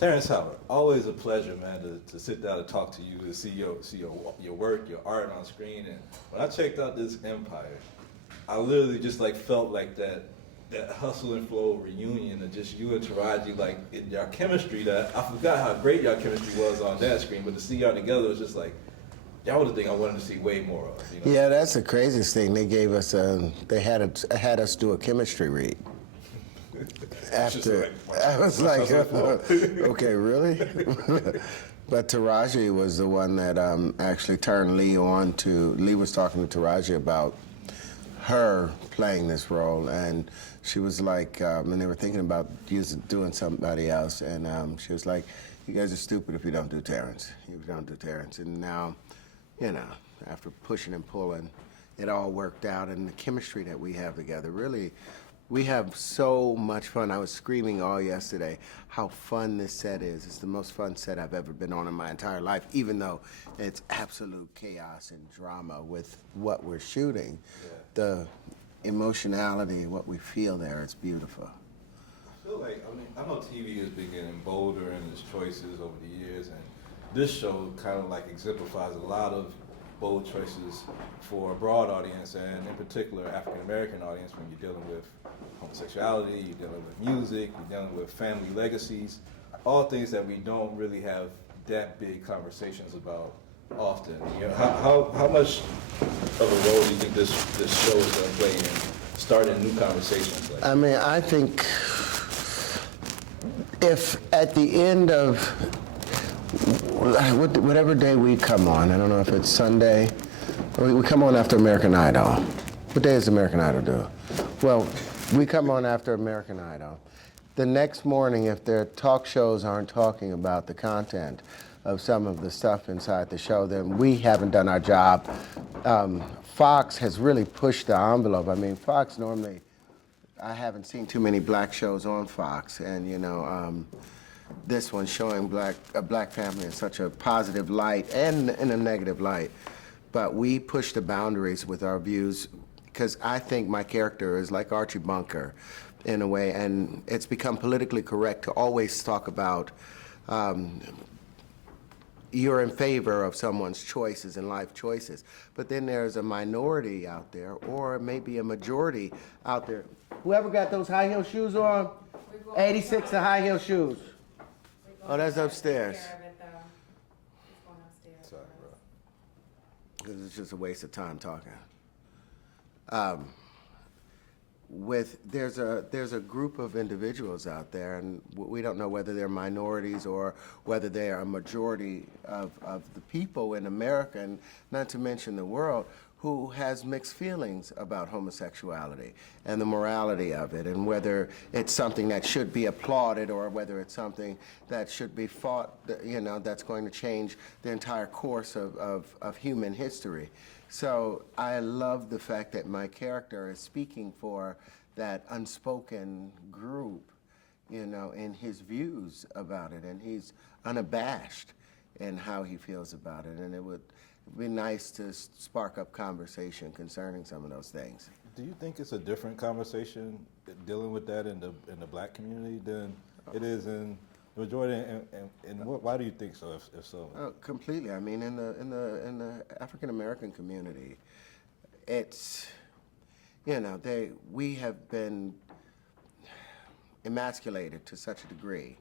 Terrence Howard, always a pleasure, man, to sit down and talk to you, to see your work, your art on screen. And when I checked out this Empire, I literally just like felt like that hustle and flow reunion of just you and Taraji, like your chemistry. That I forgot how great your chemistry was on that screen, but to see y'all together was just like y'all was the thing I wanted to see way more of. You know? Yeah, that's the craziest thing. They gave us they had us do a chemistry read. After I was like, okay, really? But Taraji was the one that actually turned Lee on to. Lee was talking to Taraji about her playing this role, and she was like, and they were thinking about doing somebody else, and she was like, "You guys are stupid if you don't do Terrence. If you don't do Terrence." And now, you know, after pushing and pulling, it all worked out, and the chemistry that we have together really. We have so much fun. I was screaming all yesterday how fun this set is. It's the most fun set I've ever been on in my entire life, even though it's absolute chaos and drama with what we're shooting. Yeah. The emotionality, what we feel there, it's beautiful. I feel like, I know TV has been getting bolder in its choices over the years, and this show kind of like exemplifies a lot of bold choices for a broad audience, and in particular African-American audience, when you're dealing with homosexuality, you're dealing with music, you're dealing with family legacies, all things that we don't really have that big conversations about often. You know, how much of a role do you think this show is going to play in starting new conversations? Like I mean, I think if at the end of whatever day we come on, I don't know if it's Sunday, we come on after American Idol. What day does American Idol do? Well, we come on after American Idol. The next morning, if their talk shows aren't talking about the content of some of the stuff inside the show, then we haven't done our job. Fox has really pushed the envelope. I mean, Fox normally, I haven't seen too many black shows on Fox, and you know, this one showing a black family in such a positive light and in a negative light. But we push the boundaries with our views, because I think my character is like Archie Bunker in a way, and it's become politically correct to always talk about you're in favor of someone's choices and life choices. But then there's a minority out there, or maybe a majority out there. Whoever got those high heel shoes on? 86 the high heel shoes. Oh, that's upstairs. Sorry, bro. Because it's just a waste of time talking. There's a group of individuals out there, and we don't know whether they're minorities or whether they are a majority of the people in America, and not to mention the world, who has mixed feelings about homosexuality and the morality of it, and whether it's something that should be applauded or whether it's something that should be fought, you know, that's going to change the entire course of human history. So I love the fact that my character is speaking for that unspoken group, you know, in his views about it, and he's unabashed in how he feels about it, and it would be nice to spark up conversation concerning some of those things. Do you think it's a different conversation dealing with that in the black community than it is in the majority? And why do you think so? If so, completely. I mean, in the African American community, it's, you know, we have been emasculated to such a degree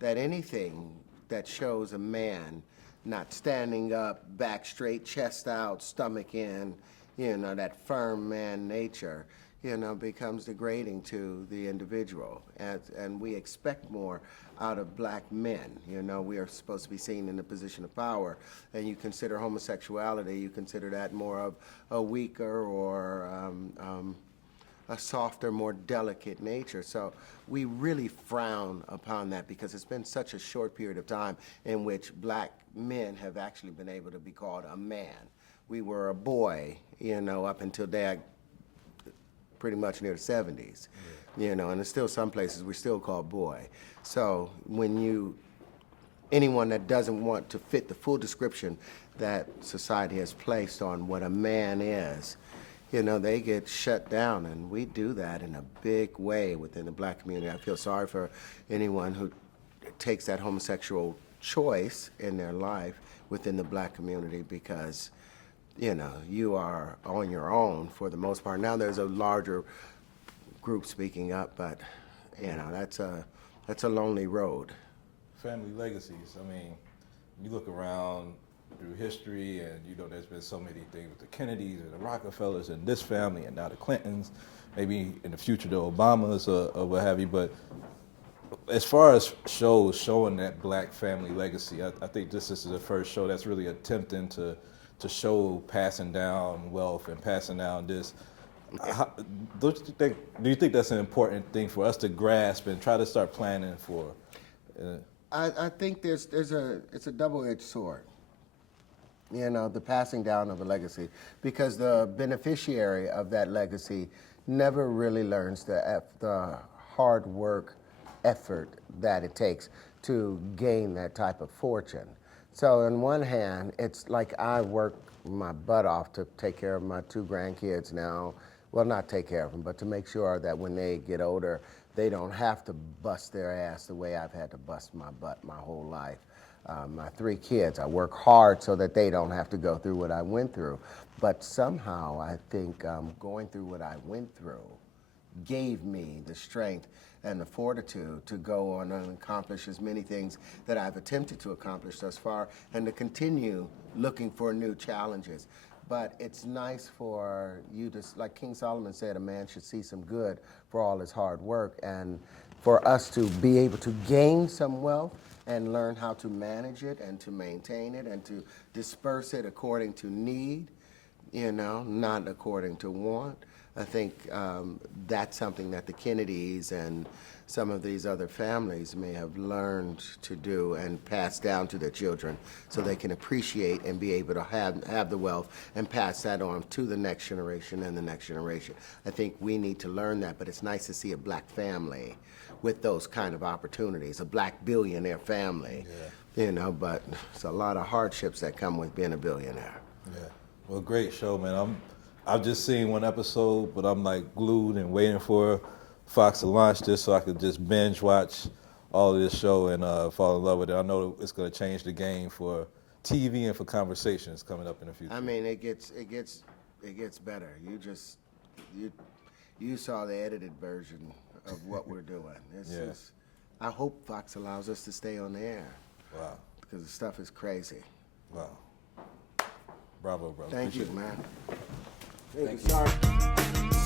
that anything that shows a man not standing up, back straight, chest out, stomach in, you know, that firm man nature, you know, becomes degrading to the individual. And we expect more out of black men. You know, we are supposed to be seen in a position of power, and you consider homosexuality, you consider that more of a weaker or a softer, more delicate nature. So we really frown upon that because it's been such a short period of time in which black men have actually been able to be called a man. We were a boy, you know, up until pretty much near the 70s, you know, and there's still some places we still call boy. So when anyone that doesn't want to fit the full description that society has placed on what a man is, you know, they get shut down, and we do that in a big way within the black community. I feel sorry for anyone who takes that homosexual choice in their life within the black community, because you are on your own for the most part. Now there's a larger group speaking up, but that's a lonely road. Family legacies. I mean, you look around through history, and there's been so many things with the Kennedys and the Rockefellers and this family, and now the Clintons. Maybe in the future the Obamas or what have you. But as far as shows showing that black family legacy, I think this is the first show that's really attempting to show passing down wealth and passing down this. Do you think that's an important thing for us to grasp and try to start planning for? I think it's a double-edged sword. The passing down of a legacy, because the beneficiary of that legacy never really learns the hard work, effort that it takes to gain that type of fortune. So on one hand, it's like I work my butt off to take care of my 2 grandkids now. Well, not take care of them, but to make sure that when they get older, they don't have to bust their ass the way I've had to bust my butt my whole life. My 3 kids, I work hard so that they don't have to go through what I went through. But somehow I think going through what I went through gave me the strength and the fortitude to go on and accomplish as many things that I've attempted to accomplish thus far, and to continue looking for new challenges. But it's nice for you to, like King Solomon said, a man should see some good for all his hard work, and for us to be able to gain some wealth and learn how to manage it and to maintain it and to disperse it according to need, not according to want. I think that's something that the Kennedys and some of these other families may have learned to do and pass down to their children, so they can appreciate and be able to have the wealth and pass that on to the next generation and the next generation. I think we need to learn that, but it's nice to see a black family with those kind of opportunities, a black billionaire family, but it's a lot of hardships that come with being a billionaire. Yeah, well, great show, man. I've just seen one episode, but I'm like glued and waiting for Fox to launch this so I could just binge watch all of this show and fall in love with it. I know it's going to change the game for TV and for conversations coming up in the future. I mean, it gets better. You saw the edited version of what we're doing. I hope Fox allows us to stay on the air. Wow. Because the stuff is crazy. Wow. Bravo, brother. Thank you, man. Thank you.